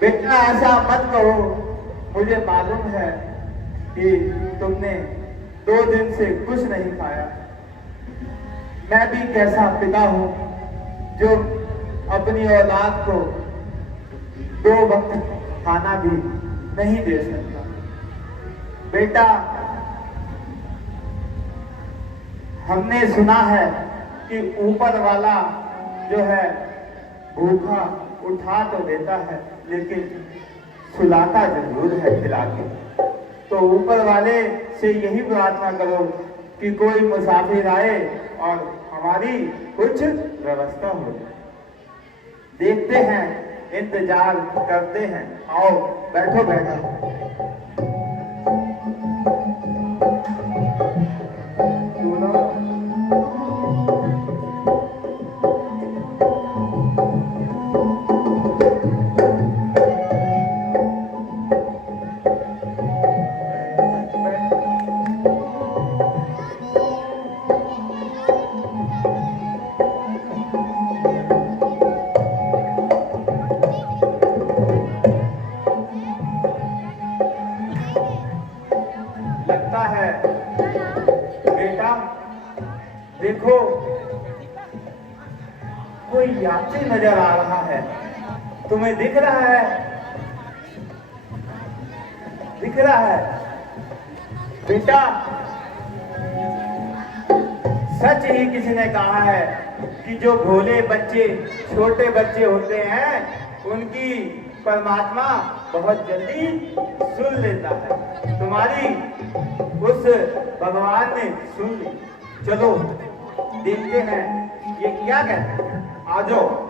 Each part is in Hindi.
बेटा ऐसा मत कहो। मुझे मालूम है कि तुमने 2 दिन से कुछ नहीं खाया। मैं भी कैसा पिता हूं जो अपनी औलाद को 2 वक्त खाना भी नहीं दे सकता। बेटा, हमने सुना है कि ऊपर वाला जो है भूखा उठा तो देता है लेकिन सुलाता जरूर है खिला के। तो ऊपर वाले से यही प्रार्थना करो कि कोई मुसाफिर आए और हमारी कुछ व्यवस्था हो। देखते हैं, इंतजार करते हैं। आओ बैठो बैठो। लगता है बेटा, देखो कोई यात्री नजर आ रहा है। तुम्हें दिख रहा है? दिख रहा है बेटा? सच ही किसी ने कहा है कि जो भोले बच्चे, छोटे बच्चे होते हैं उनकी परमात्मा बहुत जल्दी सुन लेता है। तुम्हारी उस भगवान ने सुन ली। चलो देखते हैं ये क्या कहते हैं। आ जाओ।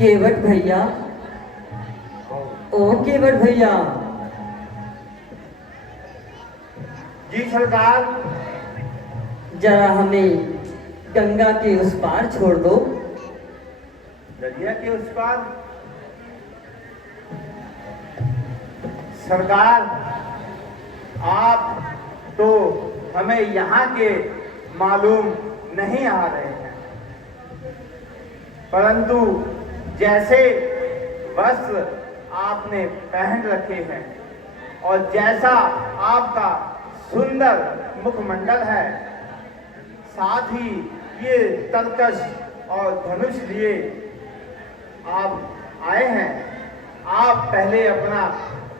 केवट भैया, ओ केवट भैया। जी सरकार। जरा हमें गंगा के उस पार छोड़ दो। दरिया के उस पार? सरकार, आप तो हमें यहाँ के मालूम नहीं आ रहे हैं, परंतु जैसे वस्त्र आपने पहन रखे हैं और जैसा आपका सुंदर मुखमंडल है, साथ ही ये तरकश और धनुष लिए आप आए हैं, आप पहले अपना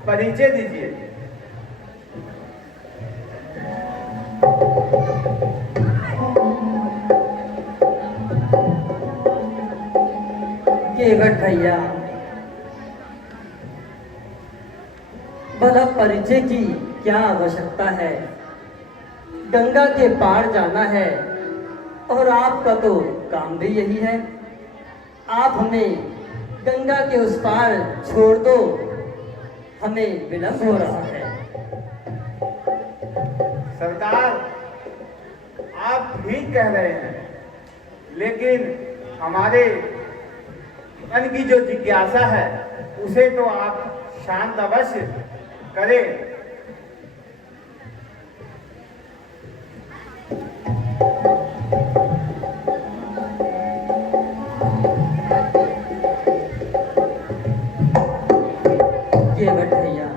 परिचय दीजिए। केवट भैया, भला परिचय की क्या आवश्यकता है? गंगा के पार जाना है और आपका तो काम भी यही है। आप हमें गंगा के उस पार छोड़ दो, हमें विलंब हो रहा है। सरकार, आप ठीक कह रहे हैं, लेकिन हमारे मन की जो जिज्ञासा है उसे तो आप शांत अवश्य करें। केवट भैया,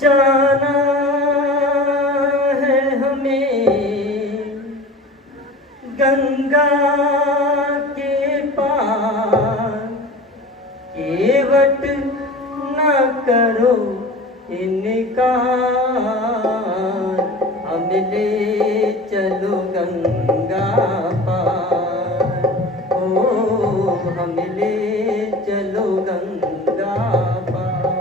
जाना है हमें गंगा के पार। केवट न करो इनकार, हम ले चलो गंगा पार। ओ हम ले चलो गंगा पार।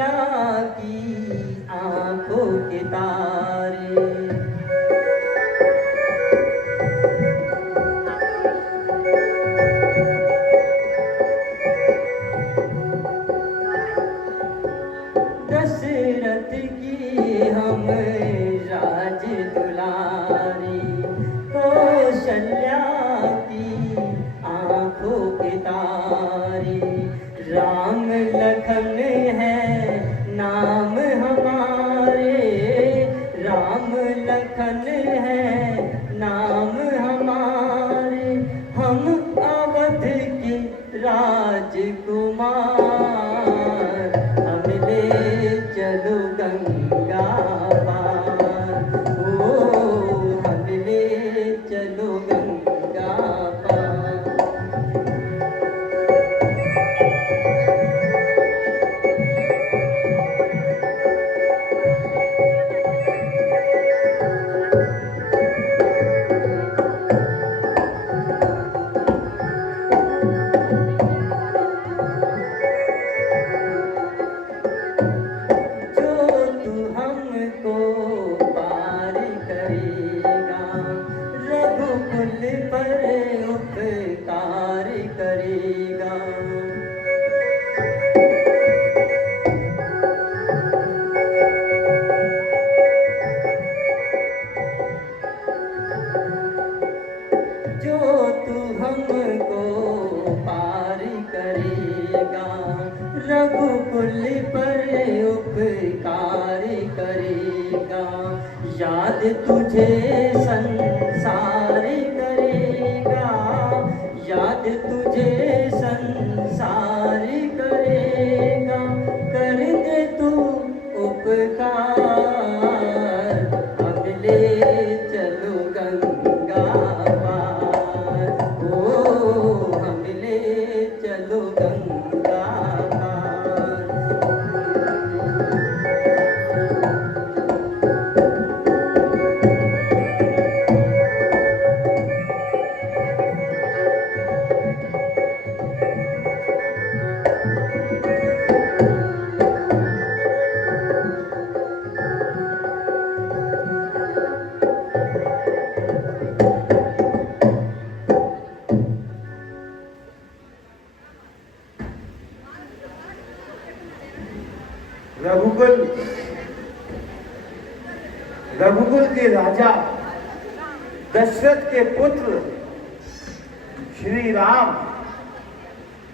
कौशल्या की आंखों के तारे। दशरथ की हम राज दुलारी, कौशल्या की आंखों के तारे। राम लखन है नाम हमारे, राम लखन है नाम हमारे। हम अवध के राजकुमार, हम ले चलो गंगा पार। ओ हम ले चलो गंगा पार। जो तू हमको पार करेगा, रघुकुल पर उपकार करेगा। जो तू हमको पार करेगा, रघुकुल पर उपकार करेगा। याद तुझे संसार करेगा, याद तुझे संसार करेगा। कर दे तू उपकार, हम ले चलो गंगा पार। ओ हम ले चलो गंगा पार। रघुकुल रघुकुल के राजा दशरथ के पुत्र श्री राम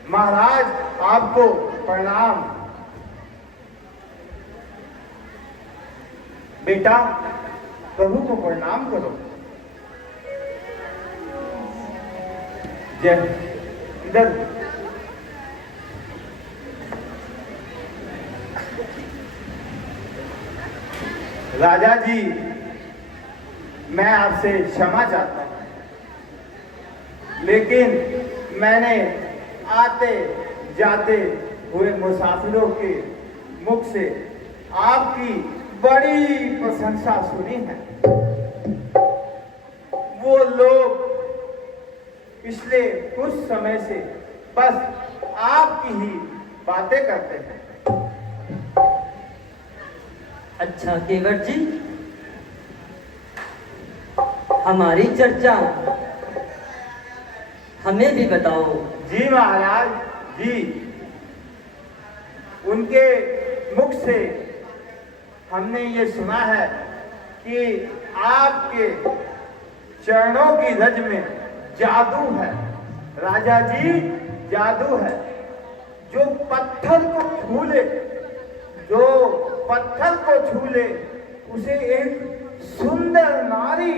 महाराज, आपको प्रणाम। बेटा, प्रभु को प्रणाम करो। जय इधर। राजा जी, मैं आपसे क्षमा चाहता हूं, लेकिन मैंने आते जाते हुए मुसाफिरों के मुख से आपकी बड़ी प्रशंसा सुनी है। वो लोग पिछले कुछ समय से बस आपकी ही बातें करते हैं। अच्छा केवट जी, हमारी चर्चा हमें भी बताओ। जी महाराज जी, उनके मुख से हमने ये सुना है कि आपके चरणों की रज में जादू है। राजा जी, जादू है। जो पत्थर को छू ले, जो पत्थर को छू ले, उसे एक सुंदर नारी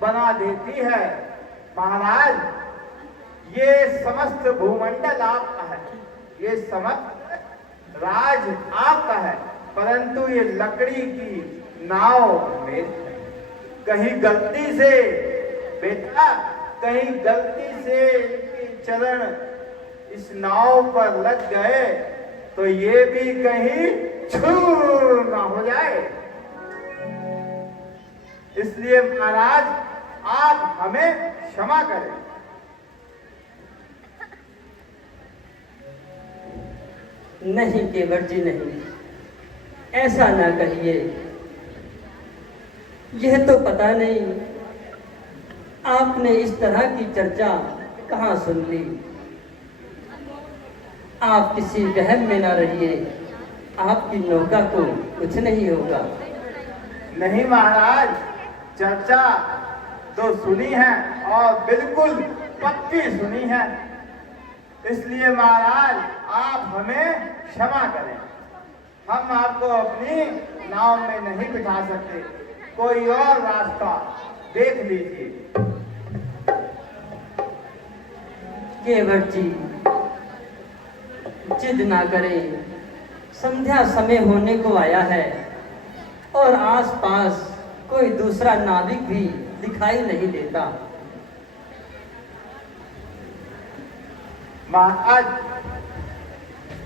बना देती है। महाराज, ये समस्त भूमंडल आपका है, ये समस्त राज आपका है, परंतु ये लकड़ी की नाव में कहीं गलती से, बेटा, कहीं गलती से इनके चरण इस नाव पर लग गए तो ये भी कहीं छूर ना हो जाए। इसलिए महाराज, आप हमें क्षमा करें। नहीं केवट जी, नहीं, ऐसा ना कहिए। यह तो पता नहीं आपने इस तरह की चर्चा कहाँ सुन ली। आप किसी वहम में ना रहिए, आपकी नौका को कुछ नहीं होगा। नहीं महाराज, चर्चा तो सुनी है और बिल्कुल पक्की सुनी है। इसलिए महाराज आप हमें क्षमा करें। हम आपको अपनी नाव में नहीं बिठा सकते, कोई और रास्ता देख लीजिए। केवट जी जिद ना करें, संध्या समय होने को आया है और आसपास कोई दूसरा नाविक भी दिखाई नहीं देता। महाराज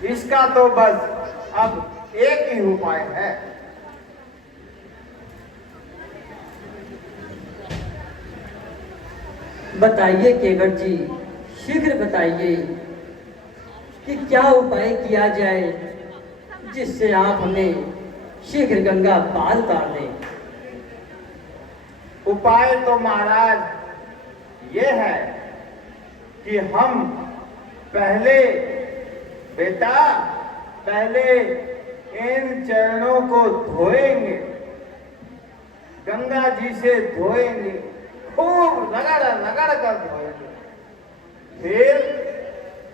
इसका तो बस अब एक ही उपाय है। बताइए केवट जी, शीघ्र बताइए कि क्या उपाय किया जाए जिससे आप हमें शीघ्र गंगा पार उतार दें। उपाय तो महाराज ये है कि हम पहले इन चरणों को धोएंगे, गंगा जी से धोएंगे, खूब रगड़ कर धोएंगे। फिर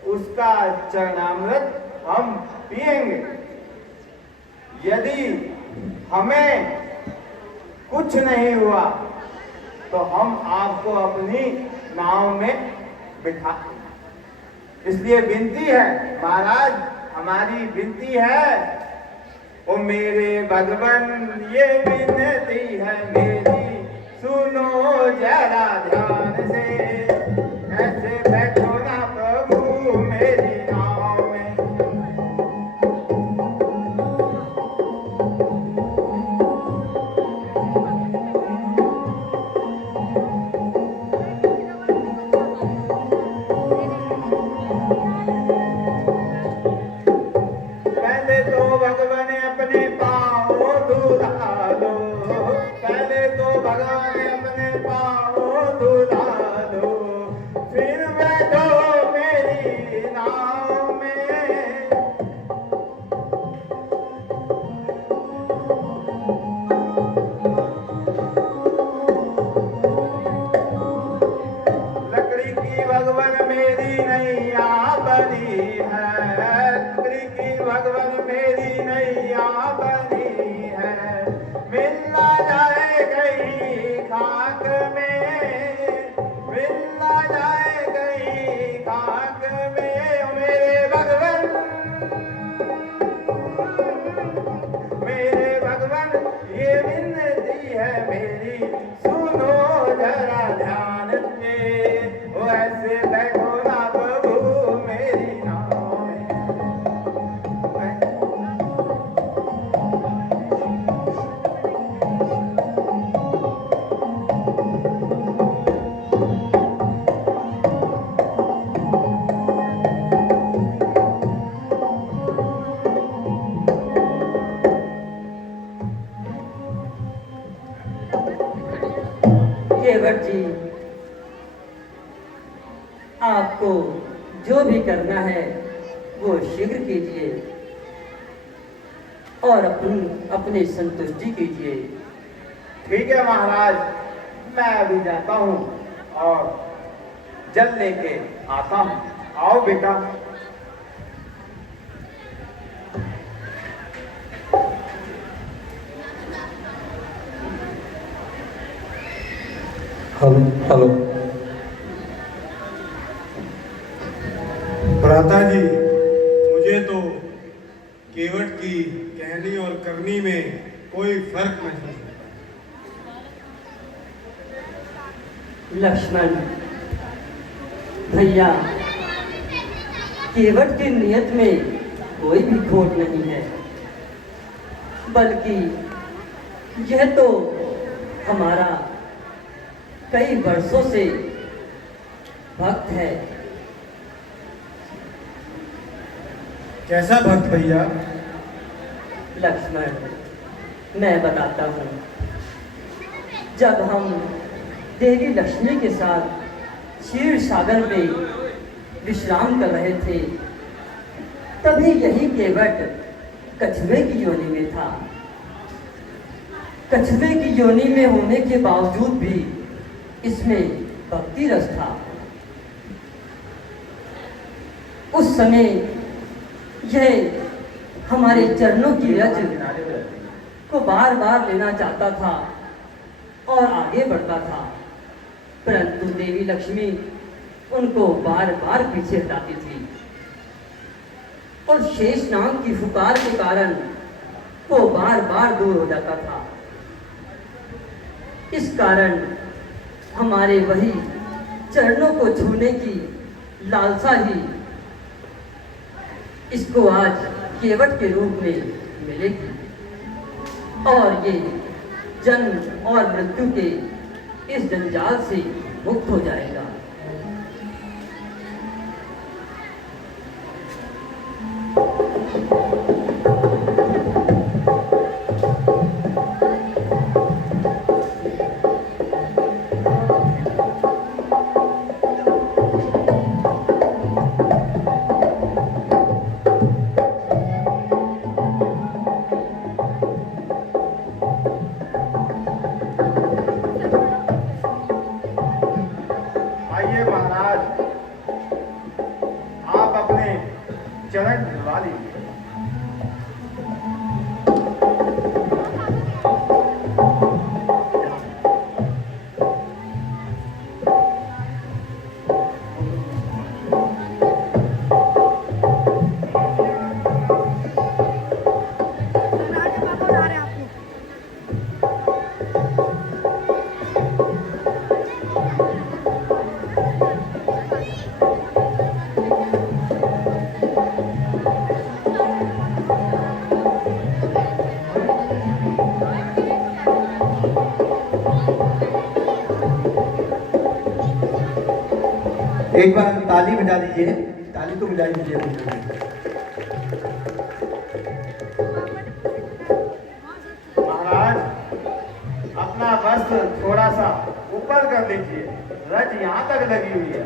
उसका चरणामृत हम पिएंगे। यदि हमें कुछ नहीं हुआ तो हम आपको अपनी नाव में बिठा। इसलिए विनती है महाराज, हमारी विनती है, ओ मेरे भगवन ये विनती है मेरी, सुनो जरा ध्यान से। ऐसे बैठो ना प्रभु मेरी नाव में। पहले तो भगवान अपने पाँव धुला लो, पहले तो भगवान अपने पाँव धुला लो, फिर बैठो मेरी नाव में। लकड़ी की भगवान मेरी नैया बनी है, लकड़ी की भगवान मेरी नैया बनी है। मिल ना जाए कहीं खाक में, मिल ना जाए कहीं खाक में। मेरे भगवान ये विनती है मेरी, सुनो जरा ध्यान से। ओ ऐसे बैठो ना प्रभु मेरी नाव में। केवट जी, आपको जो भी करना है वो शीघ्र कीजिए और अपनी संतुष्टि कीजिए। ठीक है महाराज, मैं अभी जाता हूँ और जल लेके आता हूँ। आओ बेटा। हेलो। भ्राता जी, मुझे तो केवट की कहनी और करनी में कोई फर्क नहीं है। लक्ष्मण भैया, केवट की नियत में कोई भी खोट नहीं है, बल्कि यह तो हमारा कई वर्षों से भक्त है। कैसा भक्त भैया? लक्ष्मण, मैं बताता हूँ। जब हम देवी लक्ष्मी के साथ क्षीर सागर में विश्राम कर रहे थे, तभी यही केवट कछुए की योनि में था। कछुए की योनि में होने के बावजूद भी इसमें भक्ति रस था। उस समय यह हमारे चरणों की रज को बार बार लेना चाहता था और आगे बढ़ता था, परंतु देवी लक्ष्मी उनको बार बार पीछे हटाती थी और शेषनाग की पुकार के कारण वो बार बार दूर हो जाता था। इस कारण हमारे वही चरणों को छूने की लालसा ही इसको आज केवट के रूप में मिलेगी और ये जन्म और मृत्यु के इस जंजाल से मुक्त हो जाएगा। आइए महाराज, आप अपने चरण धुलवा लीजिए। एक बार ताली बजा दीजिए, ताली तो बजा दीजिए। महाराज, अपना वस्त्र थोड़ा सा ऊपर कर लीजिए, रज यहाँ तक लगी हुई है।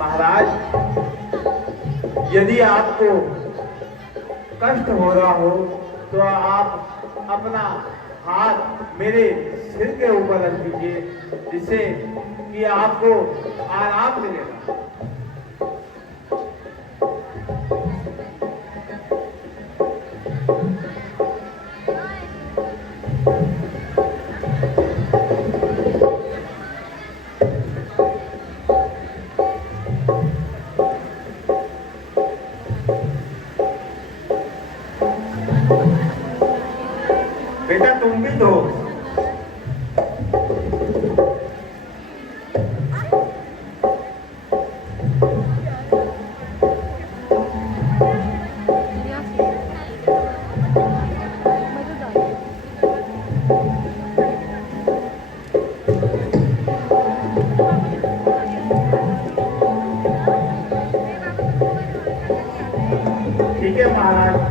महाराज, यदि आपको कष्ट हो रहा हो तो आप अपना हाथ मेरे सिर के ऊपर रख दीजिए, जिससे कि आपको आराम मिलेगा। बेटा तुम भी दो। ठीक है महाराज।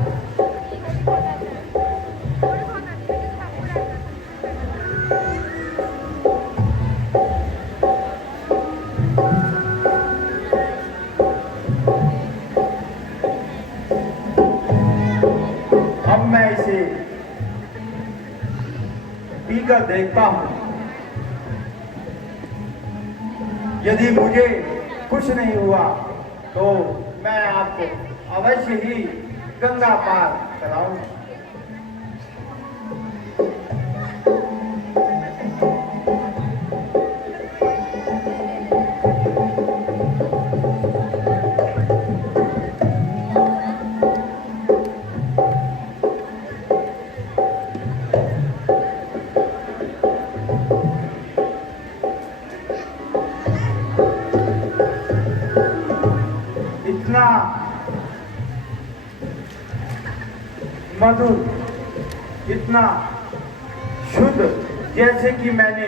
अब मैं इसे पीकर देखता हूं, यदि मुझे कुछ नहीं हुआ तो मैं आपको अवश्य ही गंगा पार कराऊंगा। इतना मधुर, इतना शुद्ध जैसे कि मैंने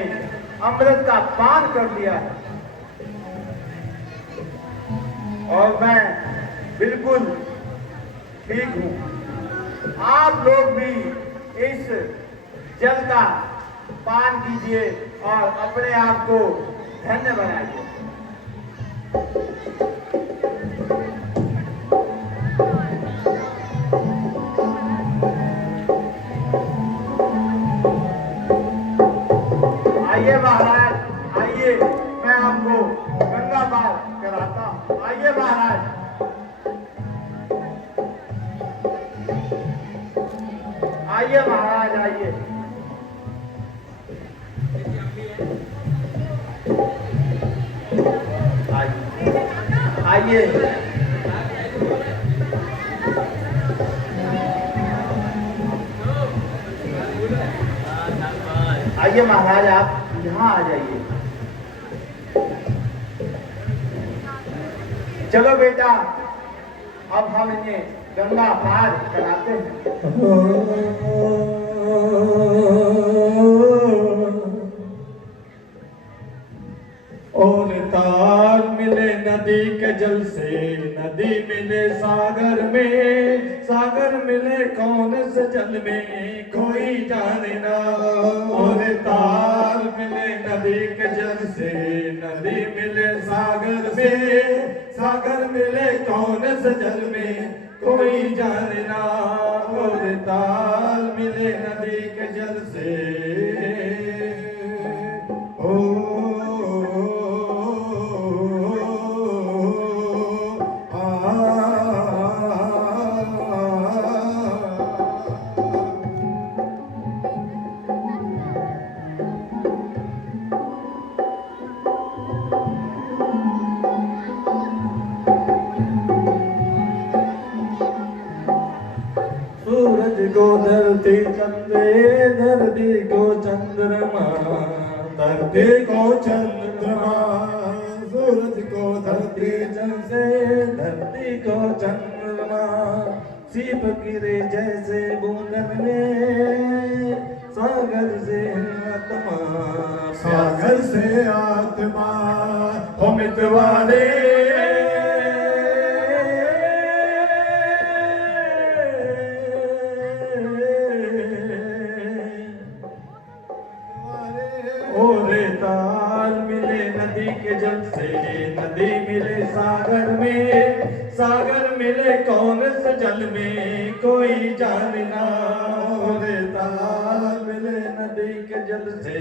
अमृत का पान कर लिया है और मैं बिल्कुल ठीक हूँ। आप लोग भी इस जल का पान कीजिए और अपने आप को धन्य बनाइए। आइए महाराज, आइए, मैं आपको गंगा पार कराता हूँ। आइए महाराज। आइए महाराज, आइए। आइए, आइए महाराज, आप यहाँ आ जाइए। चलो बेटा, अब हम इन्हें गंगा पार कराते हैं। और तार मिले नदी के जल से, नदी मिले सागर में, सागर मिले कौन से जल में कोई जाने ना। और तार मिले नदी के जल से, नदी मिले सागर में, सागर मिले कौन से जल में कोई जाने ना। और तार मिले नदी के जल से, सूरज को धरती चंद्रे, धरती को चंद्रमा, धरती को चंद्रमा, सूरज को धरती चंद्रे, धरती को चंद्रमा, सीप गिरे जैसे बूंदन में, सागर से आत्मा, सागर से आत्मा, अमित वाले जल से, नदी मिले सागर में, सागर मिले कौन से जल में कोई जानना। रे तार मिले नदी के जल से,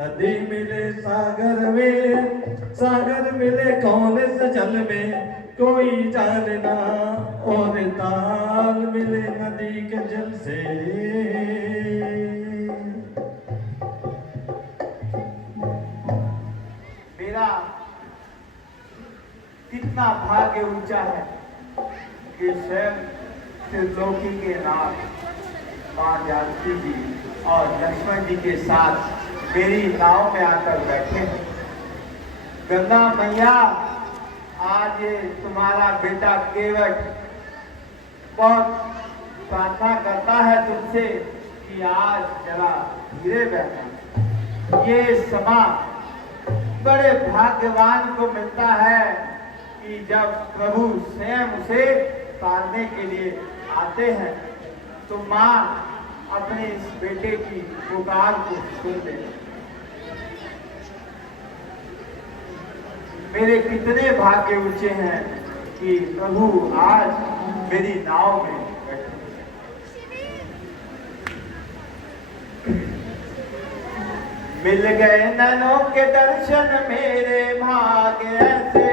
नदी मिले सागर में, सागर मिले कौन से जल में कोई जानना। और तार मिले नदी के जल से। कितना भाग्य ऊंचा है कि स्वयं त्रिलोकी के नाथ मां जानकी जी और लक्ष्मण जी के साथ मेरी नाव में आकर बैठे हैं। गंगा मैया, आज ये तुम्हारा बेटा केवट बहुत प्रार्थना करता है तुमसे कि आज जरा धीरे बहना। ये समा बड़े भाग्यवान को मिलता है कि जब प्रभु स्वयं उसे तारने के लिए आते हैं तो माँ अपने इस बेटे की पुकार को सुन ले। मेरे कितने भाग्य ऊंचे हैं कि प्रभु आज मेरी नाव में बैठे। मिल गए नैनों के दर्शन, मेरे भाग्य ऐसे